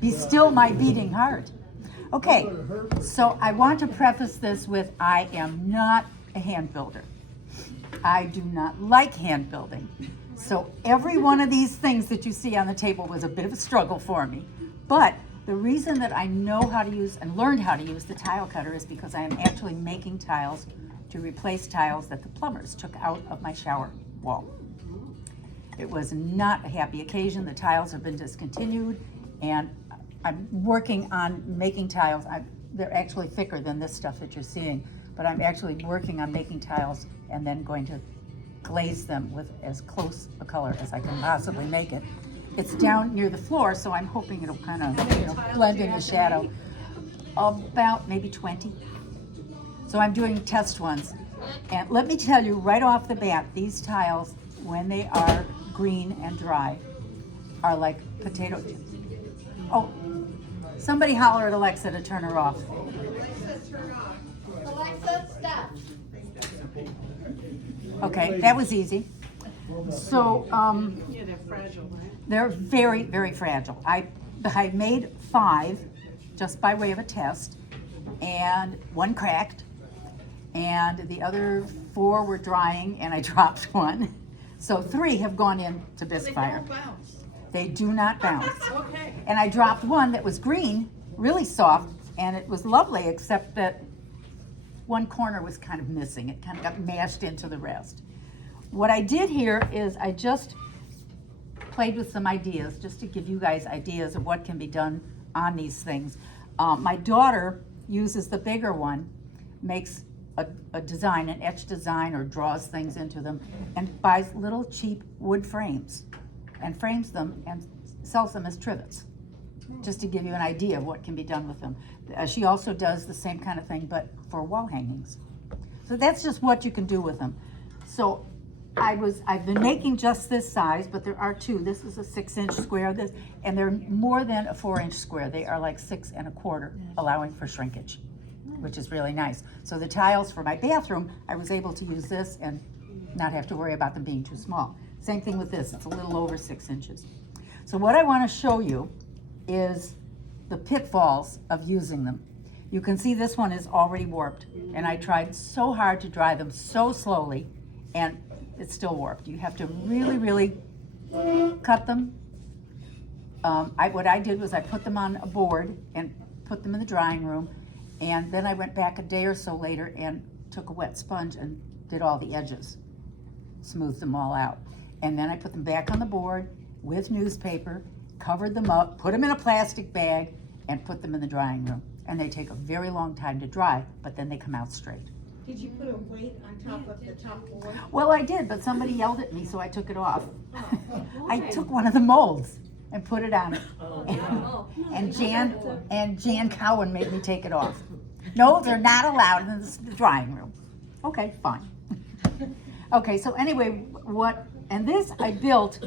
Be still my beating heart. Okay, so I want to preface this with I am not a hand builder. I do not like hand building. So every one of these things that you see on the table was a bit of a struggle for me. But the reason that I know how to use and learned how to use the tile cutter is because I am actually making tiles to replace tiles that the plumbers took out of my shower wall. It was not a happy occasion. The tiles have been discontinued, and I'm working on making tiles. They're actually thicker than this stuff that you're seeing, but I'm actually working on making tiles and then going to glaze them with as close a color as I can possibly make it. It's down near the floor, so I'm hoping it'll kind of blend in the shadow. About maybe 20. So I'm doing test ones. And let me tell you right off the bat, these tiles, when they are green and dry, are like potato chips. Oh, somebody holler at Alexa to turn her off. Alexa, turn off. Alexa, stop. Okay, that was easy. So, Yeah, they're fragile, right? they're very, very fragile. I made 5 just by way of a test, and 1 cracked, and the other 4 were drying, and I dropped 1. So 3 have gone into bisque fire. They don't bounce. They do not bounce. Okay. And I dropped 1 that was green, really soft, and it was lovely, except that 1 corner was kind of missing. It kind of got mashed into the rest. What I did here is I just played with some ideas, just to give you guys ideas of what can be done on these things. My daughter uses the bigger one, makes a design, an etched design, or draws things into them, and buys little cheap wood frames and frames them and sells them as trivets, just to give you an idea of what can be done with them. She also does the same kind of thing, but for wall hangings. So that's just what you can do with them. So I've been making just this size, but there are 2. This is a 6-inch square, and they're more than a 4-inch square. They are like 6 1/4, allowing for shrinkage, which is really nice. So the tiles for my bathroom, I was able to use this and not have to worry about them being too small. Same thing with this, it's a little over 6 inches. So what I want to show you is the pitfalls of using them. You can see this one is already warped, and I tried so hard to dry them so slowly, and it's still warped. You have to really, really cut them. What I did was I put them on a board and put them in the drying room, and then I went back a day or so later and took a wet sponge and did all the edges, smoothed them all out. And then I put them back on the board with newspaper, covered them up, put them in a plastic bag, and put them in the drying room. And they take a very long time to dry, but then they come out straight. Did you put a weight on top of the top board? Well, I did, but somebody yelled at me, so I took it off. I took one of the molds and put it on it. And Jan Cowan made me take it off. No, they're not allowed in the drying room. Okay, fine. Okay, so anyway, and this I built,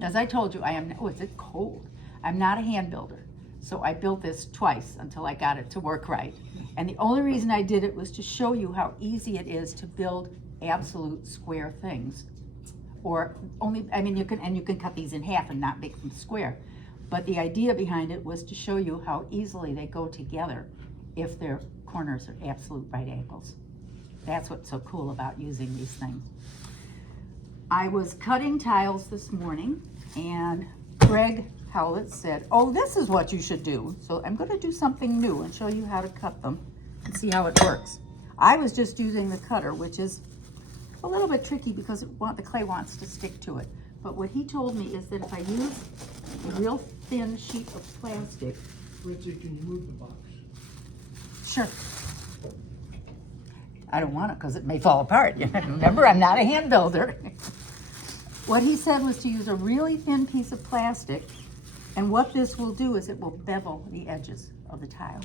as I told you, is it cold? I'm not a hand builder. So I built this twice until I got it to work right. And the only reason I did it was to show you how easy it is to build absolute square things. You can cut these in half and not make them square. But the idea behind it was to show you how easily they go together if their corners are absolute right angles. That's what's so cool about using these things. I was cutting tiles this morning, and Greg Howlett said, oh, this is what you should do. So I'm going to do something new and show you how to cut them and see how it works. I was just using the cutter, which is a little bit tricky because the clay wants to stick to it. But what he told me is that if I use a real thin sheet of plastic. Fritzi, can you move the box? Sure. I don't want it because it may fall apart. Remember, I'm not a hand builder. What he said was to use a really thin piece of plastic, and what this will do is it will bevel the edges of the tile.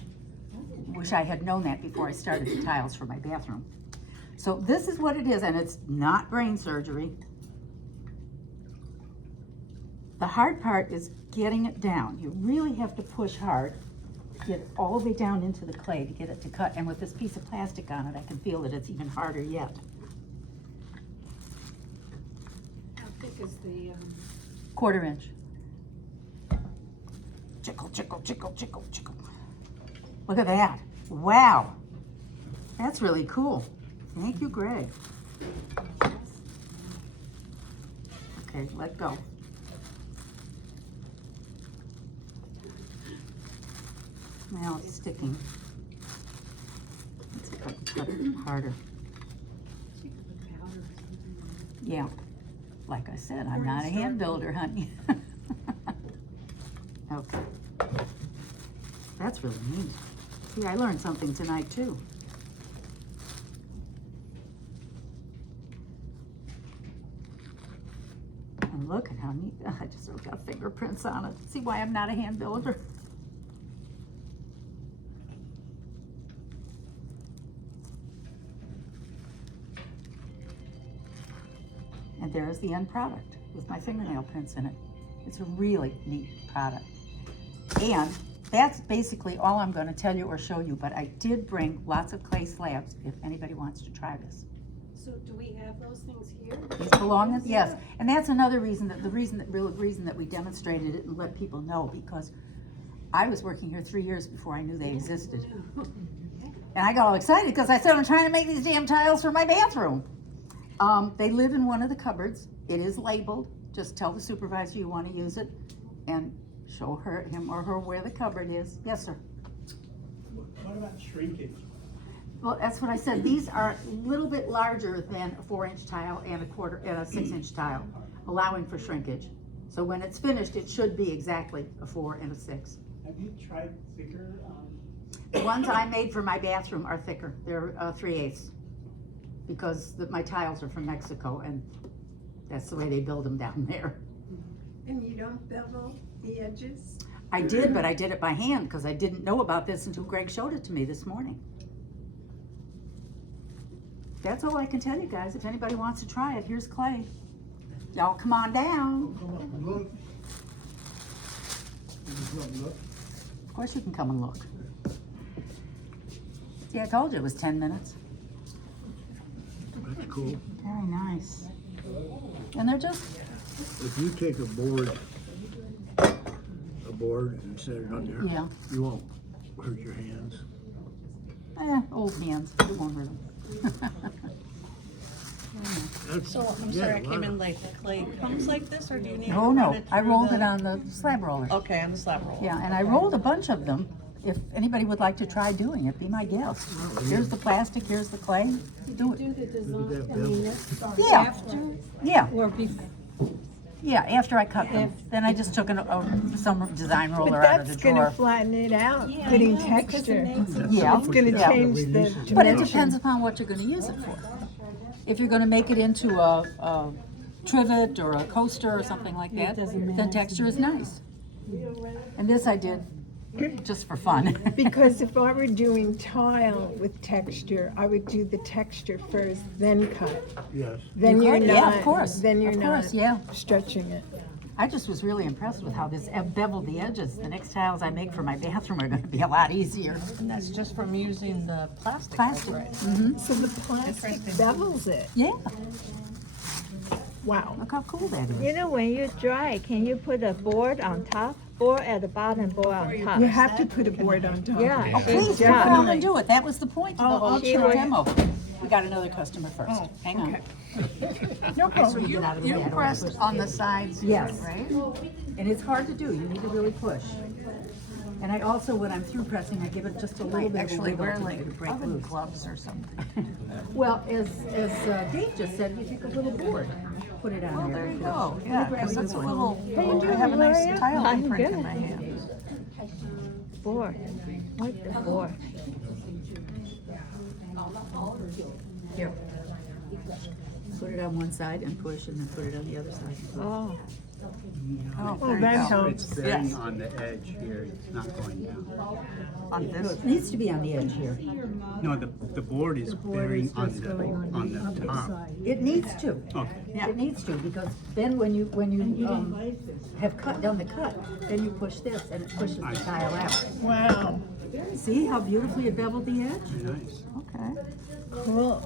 Wish I had known that before I started the tiles for my bathroom. So this is what it is, and it's not brain surgery. The hard part is getting it down. You really have to push hard to get it all the way down into the clay to get it to cut. And with this piece of plastic on it, I can feel that it's even harder yet. thick is the, 1/4 inch. Chickle, chickle, chickle, chickle, chickle. Look at that. Wow. That's really cool. Thank you, Greg. Okay, let go. Now it's sticking. Let's see if I can cut it harder. Yeah. Like I said, I'm not a hand builder, honey. Okay. That's really neat. See, I learned something tonight too. And look at how neat, I just got fingerprints on it. See why I'm not a hand builder? And there's the end product with my fingernail prints in it. It's a really neat product. And that's basically all I'm going to tell you or show you, but I did bring lots of clay slabs if anybody wants to try this. so do we have those things here? These belong, yes, and that's another reason that real reason that we demonstrated it and let people know, because I was working here 3 years before I knew they existed. And I got all excited because I said, I'm trying to make these damn tiles for my bathroom. They live in one of the cupboards. It is labeled. Just tell the supervisor you want to use it and show him or her where the cupboard is. Yes, sir. What about shrinkage? Well, that's what I said. These are a little bit larger than a 4-inch tile and a 6-inch tile, allowing for shrinkage. So when it's finished, it should be exactly a 4 and a 6. Have you tried thicker? The ones I made for my bathroom are thicker. They're 3/8 because my tiles are from Mexico and that's the way they build them down there. And you don't bevel the edges? I did, but I did it by hand because I didn't know about this until Greg showed it to me this morning. That's all I can tell you guys. If anybody wants to try it, here's clay. Y'all come on down. Come up and look. You just want to look. Of course you can come and look. See, I told you it was 10 minutes. That's cool. Very nice. And they're just, If you take a board and set it on there, yeah, you won't hurt your hands. old hands. It won't hurt them. That's, So, I'm yeah, sorry, I a lot came of- in late. The clay comes like this, or do you need to Oh, run no, it I through rolled the- it on the slab roller. Okay, on the slab roll. Yeah, and I rolled a bunch of them. If anybody would like to try doing it, be my guest. Here's the plastic, here's the clay. Do it. Do the design, Look at that I mean, bevel. that's Yeah, after yeah, or before? yeah, after I cut them. Then I just took some design roller out of the That's gonna drawer. flatten it out, Yeah, I putting know, because it texture. makes it- Yeah. It's gonna Yeah. change the But it dimension. depends upon what you're gonna use it for. If you're gonna make it into a trivet or a coaster or something like that, then texture is nice. And this I did just for fun. Because if I were doing tile with texture, I would do the texture first, then cut. Yes. Then You you're could, not, yeah, of course, then you're of not course, yeah. stretching it. I just was really impressed with how this beveled the edges. The next tiles I make for my bathroom are gonna be a lot easier. And that's just from using the plastic. Plastic. Right? Mm-hmm. So the plastic bevels it. Yeah, Wow. look how cool that You is. know, when you dry, can you put a board on top, board at the bottom, board on top? You have to put a board on top. Yeah. Oh, please, come on and do it. That was the point of the whole demo. We got another customer first. Hang on. No problem. You pressed on the sides. Yes. Right? And it's hard to do. You need to really push. And I also, when I'm through pressing, I give it just a little bit of a Actually, wiggle wear to like make it break oven loose. gloves or something. Well, as Dave just said, you take a little board, put it on there. There you go. Yeah, because that's a little. How you I doing, have a nice Gloria? tile I'm print in good. my hand. Board. What the board? Here. Put it on one side and push, and then put it on the other side. Oh, Oh, Well, there you that go. helps. It's bearing on the edge here, it's not going down. On No, this. it needs to be on the edge here. No, the board is bearing on the top. It needs to. Okay. It needs to, because then when you have done the cut, then you push this and it pushes the tile out. Wow. See how beautifully it beveled the edge? Very nice. Okay. Cool.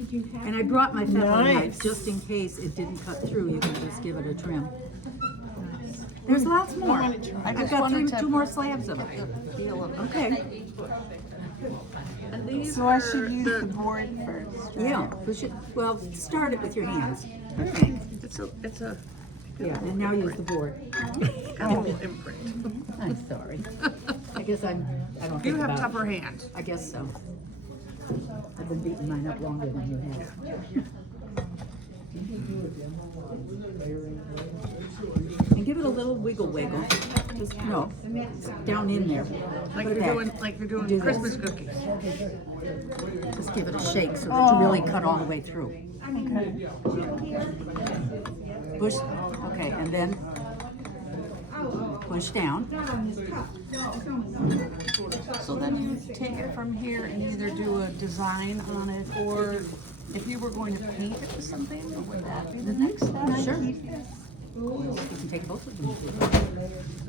And I brought my featherlight Nice. knife just in case it didn't cut through. You can just give it a trim. There's lots more. I I've just got wanted to two more slabs of it. feel of it. Okay. And these So I are should use the board first, right? Yeah, push it. Well, start it with your hands, I think. it's a Yeah, and now use the board. got a little imprint. I'm sorry. I guess I don't You think have about it. tougher hands. I guess so. I've been beating mine up longer than you have. And give it a little wiggle wiggle. Just, no, down in there. Like Put you're that. doing like you're doing Do Christmas this. cookies. Just give it a shake so that you really cut all the way through. Push, okay, and then push down. So then you take it from here and either do a design on it, or if you were going to paint it with something, would that be the next step? Sure. You can take both of them.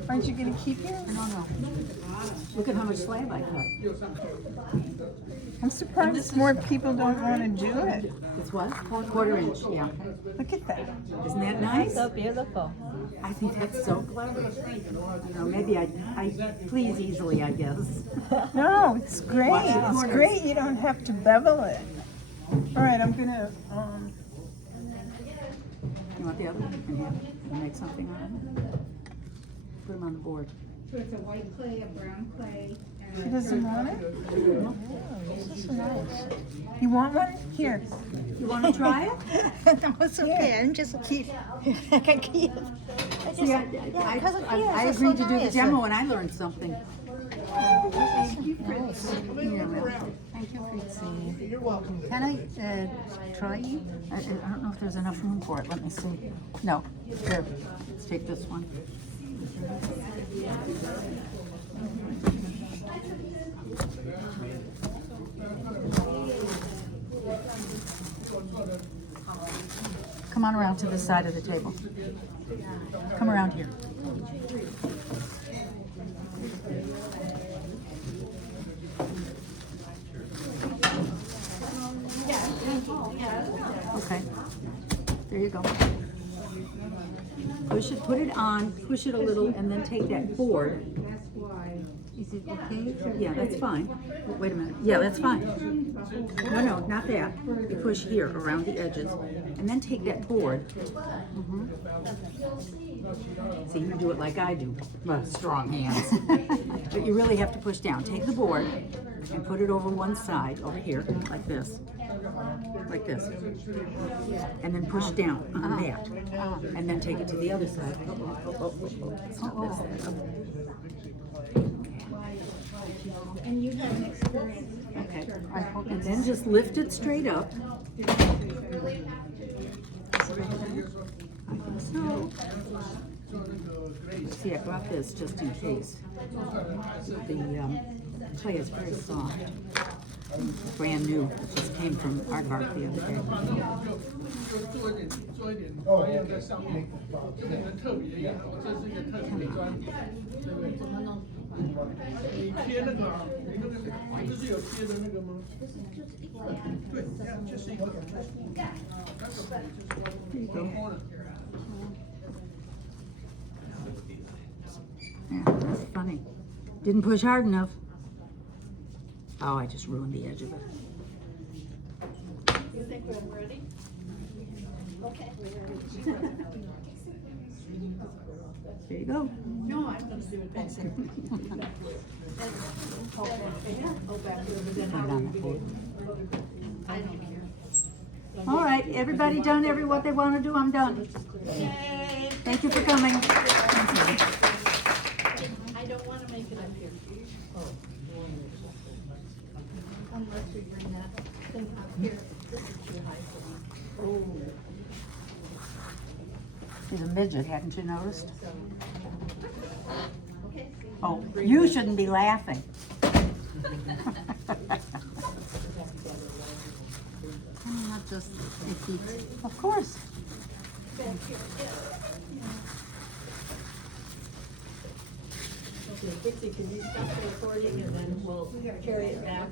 Aren't you gonna keep yours? No, no. Look at how much slab I cut. I'm surprised more people don't wanna do it. It's what? Quarter inch, yeah. Look at that. Isn't that nice? So beautiful. I think that's so clever. You know, maybe I please easily, I guess. No, it's great. Watch the It's corners. great. You don't have to bevel it. All right, I'm gonna, You want the other one? You can have it. You make something on it. Put them on the board. So it's a white clay, a brown clay, she and doesn't want it? This is nice. You want one? Here. You want to try it? No, it's okay. I'm just keep. I can keep. See, I agreed to do the demo and I learned something. Thank you, Fritzi. You're welcome. Can I try you? I don't know if there's enough room for it. Let me see. No. Here, let's take this one. Come on around to this side of the table. Come around here. Okay. There you go. Push it, put it on, push it a little, and then take that board. Is it okay? Yeah, that's fine. Wait a minute. Yeah, that's fine. No, not that. You push here around the edges, and then take that board. See, you do it like I do. Well, strong hands. But you really have to push down. Take the board and put it over one side, over here, like this. Like this. And then push down on that. And then take it to the other side. It's not this. and you have an experience. Okay. And then just lift it straight up. I think so. See, I brought this just in case. The clay is very soft. Brand new. It just came from Aardvark the other day. Yeah, that's funny. Didn't push hard enough. Oh, I just ruined the edge of it. You think we're ready? Okay. There you go. No, I'm gonna do it back there. Oh, back there, but then Put it how on do the we board. I don't care. All right, everybody done what they want to do? I'm done. Yay! Thank you for coming. I don't wanna make it up here. Unless we bring that thing up here. This is too high for me. She's a midget, hadn't you noticed? Okay. Oh, you shouldn't be laughing. Not just the feet. Of course. Fritzi, can you stop the recording and then we'll carry it back?